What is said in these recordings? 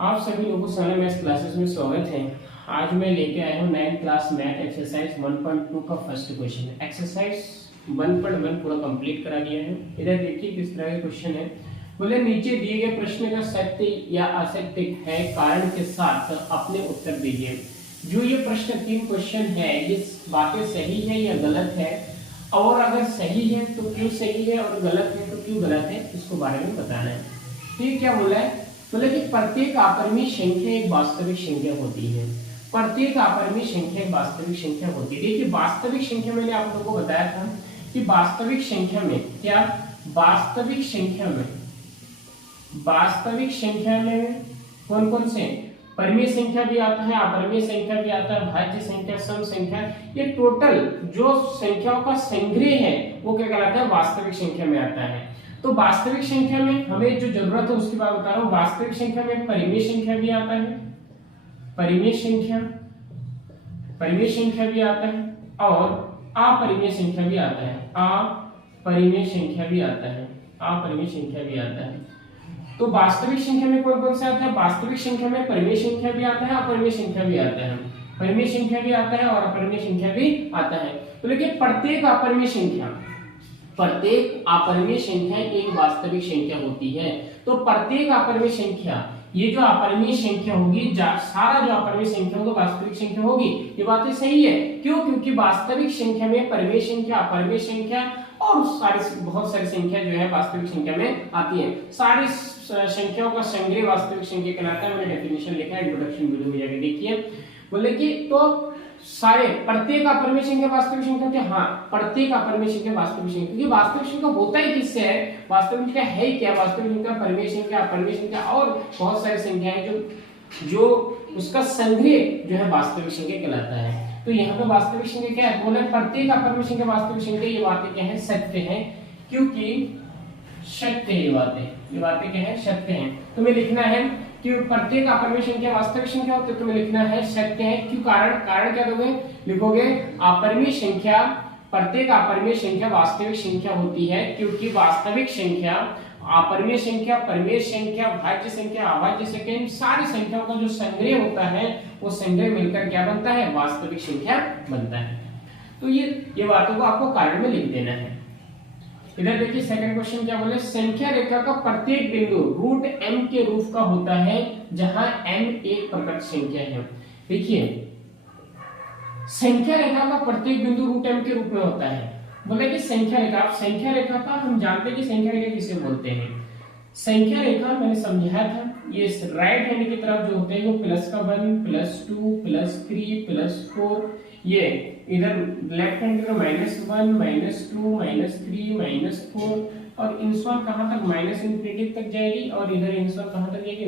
आप सभी लोगों को सोना मैथ्स क्लासेस में स्वागत है। आज मैं लेके आया हूँ 9th क्लास मैथ एक्सरसाइज 1.2 का फर्स्ट क्वेश्चन। एक्सरसाइज 1.1 पूरा कंप्लीट करा दिया है। इधर देखिए किस तरह का क्वेश्चन है। बोले नीचे दिए गए प्रश्न का सत्य या असत्य है कारण के साथ अपने उत्तर दीजिए। जो ये प्रश्न 3 क्वेश्चन है ये बातें सही है या गलत है, और अगर सही है तो क्यों सही है और गलत है तो क्यों गलत है, इसको बारे में बताना है। ठीक, क्या बोला है? बोले कि प्रत्येक अपरिमेय संख्या एक वास्तविक संख्या होती है। प्रत्येक अपरिमेय संख्या एक वास्तविक संख्या होती है। देखिए वास्तविक संख्या मैंने आप लोगों को बताया था कि वास्तविक संख्या में क्या, वास्तविक संख्या में कौन कौन से परिमेय संख्या भी आता है, अपरिमेय संख्या भी आता है, भाज्य संख्या, सम संख्या, ये टोटल जो संख्याओं का संग्रह है वो क्या कहलाता है, वास्तविक संख्या में आता है। तो वास्तविक संख्या में हमें जो जरूरत है उसकी बात बता रहा हूं। वास्तविक संख्या में परिमेय संख्या भी आता है, परिमेय संख्या भी आता है, और अपरिमेय संख्या भी आता है, अपरिमेय संख्या भी आता है। तो वास्तविक संख्या में कौन कौन सा आता है? वास्तविक संख्या में परिमेय संख्या भी आता है, अपरिमेय संख्या भी आता है, परिमेय संख्या भी आता है और अपरिमेय संख्या भी आता है। तो लेकिन प्रत्येक अपरिमेय संख्या एक वास्तविक संख्या होती है। तो प्रत्येक अपरिमेय संख्या, ये जो अपरिमेय संख्या होगी, सारा जो अपरिमेय संख्या होगा वास्तविक संख्या होगी। ये बात सही है। क्यों? क्योंकि वास्तविक संख्या में परिमेय संख्या, अपरिमेय संख्या और बहुत सारी संख्या जो है वास्तविक संख्या में आती है। सारी संख्याओं का संग्रह वास्तविक संख्या कहलाता है। मैंने डेफिनेशन लिखा है, इंट्रोडक्शन वीडियो में जाकर देखिए। बोले कि तो सारे प्रत्येक अपरिमेय संख्या वास्तविक संख्या क्या? हाँ, प्रत्येक अपरिमेय संख्या वास्तविक संख्या। क्योंकि वास्तविक संख्या होता ही किससे है? वास्तविक संख्या है क्या? वास्तविक संख्या, परिमेय संख्या, अपरिमेय संख्या और बहुत सारी संख्या है जो उसका संग्रह जो है वास्तविक संख्या कहलाता है। तो यहाँ पे वास्तविक संख्या क्या है? बोले प्रत्येक अपरिमेय संख्या वास्तविक संख्या। ये बातें क्या है? सत्य है। क्योंकि सत्य है, ये बातें क्या है? सत्य है। तुम्हें लिखना है कि प्रत्येक अपरिमेय संख्या वास्तविक संख्या होती है, तुम्हें लिखना है सत्य है। क्यों? कारण क्या दोगे? लिखोगे अपरिमेय संख्या, प्रत्येक अपरिमेय संख्या वास्तविक संख्या होती है। क्योंकि वास्तविक संख्या, अपरिमेय संख्या, परिमेय संख्या, भाज्य संख्या, अभाज्य संख्या, इन सारी संख्याओं का जो संग्रह होता है वो संग्रह मिलकर क्या बनता है? वास्तविक संख्या बनता है। तो ये बातों को आपको कारण में लिख देना है। इधर देखिए सेकंड क्वेश्चन क्या बोले, संख्या रेखा का प्रत्येक बिंदु रूट m के रूप का होता है जहां m एक प्रकट संख्या है। देखिए संख्या रेखा का प्रत्येक बिंदु रूट m के रूप में होता है। बोले कि संख्या रेखा का हम जानते हैं कि संख्या रेखा किसे बोलते हैं। संख्या रेखा मैंने समझाया था, ये राइट हैंड की तरफ जो होते हैं वो प्लस का 1 प्लस 2 प्लस 3 प्लस 4, ये इधर लेफ्ट हैंड की -1 -2 -3 -4, और इंसॉल कहां तक? माइनस इंफिनिटी तक जाएगी, और इधर इंसॉल कहां तक जाएगी?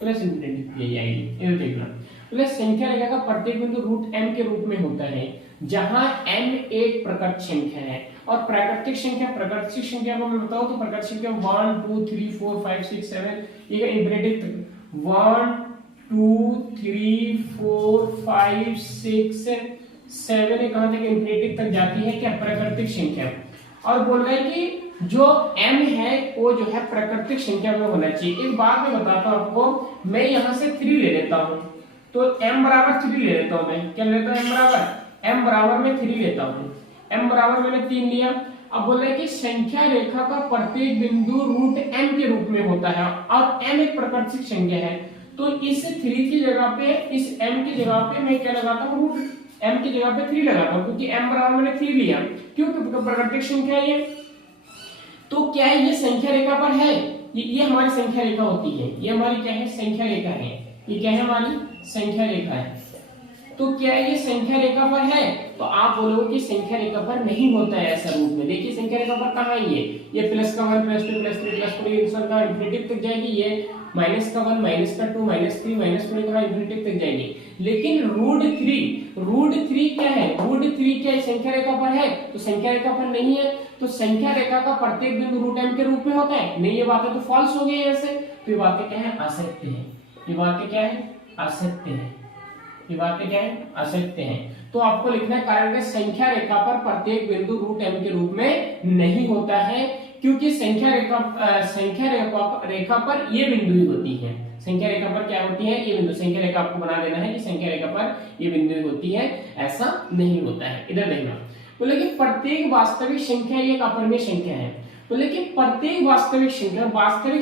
प्लस इंफिनिटी तक जाएगी। इधर देखना, प्लस संख्या रेखा का प्रत्येक बिंदु रूट m के रूप में होता है जहां m एक प्रकट संख्या है। और प्राकृतिक संख्या को मैं बताऊं तो प्रकट संख्या 1 2 3 4 5 6 7, ये इंफिनिटी तक 1 2 3 4 5 6 7 ये कहां तक? इंफिनिटी तक जाती है। क्या? प्राकृतिक संख्या। और बोल रहे हैं कि जो m है वो जो है प्राकृतिक संख्या में होना चाहिए। एक बात मैं बताता हूं आपको, मैं यहां से 3 ले लेता हूं, तो m बराबर 3 ले लेता हूं। मैं क्या लेता हूं? m बराबर मैं 3 लेता हूं। m बराबर मैंने 3 लिया। अब बोल रहे हैं कि संख्या रेखा का प्रत्येक बिंदु रूट m के रूप में होता है, और m एक प्राकृतिक संख्या है। तो इस 3 की जगह पे, इस m की जगह पे मैं क्या लगाता हूं? रूट m की जगह पे 3 लगाता हूं, क्योंकि m बराबर मैंने 3 लिया। क्यों? क्योंकि प्राकृतिक संख्या है ये। तो क्या है? ये संख्या रेखा पर है, ये हमारी संख्या रेखा होती है। ये हमारी क्या है? संख्या रेखा है। ये क्या है? हमारी संख्या रेखा है। तो क्या ये संख्या रेखा पर है? तो आप बोलोगे कि संख्या रेखा पर नहीं होता है ऐसा रूप में। देखिए संख्या रेखा पर कहां है? ये प्लस का 1 प्लस 2 प्लस 3 प्लस 4 ये इंसॉल का इंफिनिटी तक जाएगी। ये माइनस का 1 माइनस का 2 माइनस 3 माइनस 4 कहां? इंफिनिटी तक जाएगी। लेकिन रूट 3 क्या है? रूट 3 क्या है? संख्या रेखा पर है, तो संख्या रेखा पर नहीं है। तो संख्या रेखा का प्रत्येक बिंदु रूट m के रूप में होता है नहीं। ये बातें तो फॉल्स हो गई ऐसे। तो ये बातें क्या है? असत्य है। ये बातें क्या है? असत्य है। ये बातें क्या है? असत्य है। तो आपको लिखना है कारण संख्या रेखा पर प्रत्येक बिंदु रूट m के रूप में नहीं होता है, क्योंकि संख्या रेखा पर ये बिंदु ही होती है। संख्या रेखा पर क्या होती है, ये बिंदु। संख्या रेखा आपको बना देना है कि संख्या रेखा पर ये बिंदु होती है, ऐसा नहीं होता है। इधर देखना, बोले कि प्रत्येक वास्तविक संख्या एक अपरिमेय संख्या है। तो लेकिन प्रत्येक वास्तविक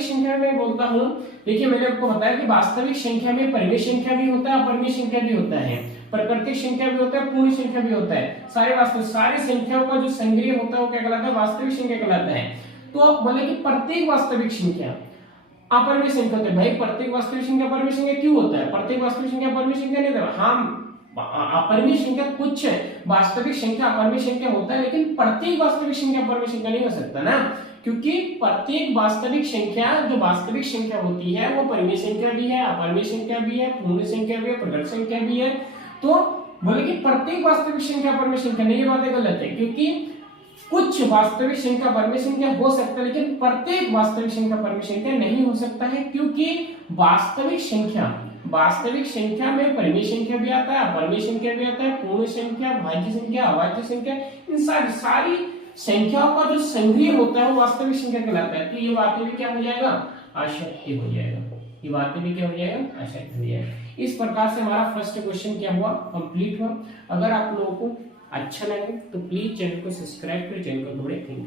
संख्या में बोलता हूं, देखिए मैंने आपको बताया कि वास्तविक संख्या में परिमेय संख्या भी होता है, अपरिमेय संख्या भी होता है, प्राकृतिक संख्या भी होता है, पूर्ण संख्या भी होता है। सारी संख्याओं का जो संग्रह होता है वो क्या कहलाता है, वास्तविक संख्या कहलाता है। तो बोले कि प्रत्येक वास्तविक संख्या अपरिमेय संख्या होता है। भाई प्रत्येक वास्तविक संख्या अपरिमेय संख्या क्यों होता है, प्रत्येक वास्तविक संख्या अपरिमेय संख्या नहीं होता। हाँ, अपरिमेय संख्या कुछ है, वास्तविक संख्या अपरिमेय संख्या होता है, लेकिन प्रत्येक वास्तविक संख्या अपरिमेय संख्या नहीं हो सकता ना, क्योंकि प्रत्येक वास्तविक संख्या जो वास्तविक संख्या होती है वो परिमेय संख्या भी है, अपरिमेय संख्या भी है, पूर्ण संख्या भी है, प्रगट संख्या भी है। तो बोले कि प्रत्येक वास्तविक संख्या अपरिमेय संख्या नहीं, ये बातें गलत है, क्योंकि कुछ वास्तविक संख्या परिमेय संख्या हो सकता है, लेकिन प्रत्येक वास्तविक संख्या परिमेय संख्या नहीं हो सकता है, क्योंकि वास्तविक संख्या में परिमेय संख्या भी आता है, अपरिमेय संख्या भी आता है, पूर्ण संख्या, भाज्य संख्या, अभाज्य संख्या, इन सारी संख्याओं का जो संग्रह होता है वो वास्तविक संख्या कहलाता है। तो ये बातें भी क्या हो जाएगा, अशक्य हो जाएगा। ये बातें भी क्या हो जाएगा, अशक्य हो जाएगा। इस प्रकार से हमारा फर्स्ट क्वेश्चन क्या हुआ, कंप्लीट हुआ। अगर आप लोगों को अच्छा लगे तो प्लीज चैनल को सब्सक्राइब करें, चैनल को जोड़े। Thank you.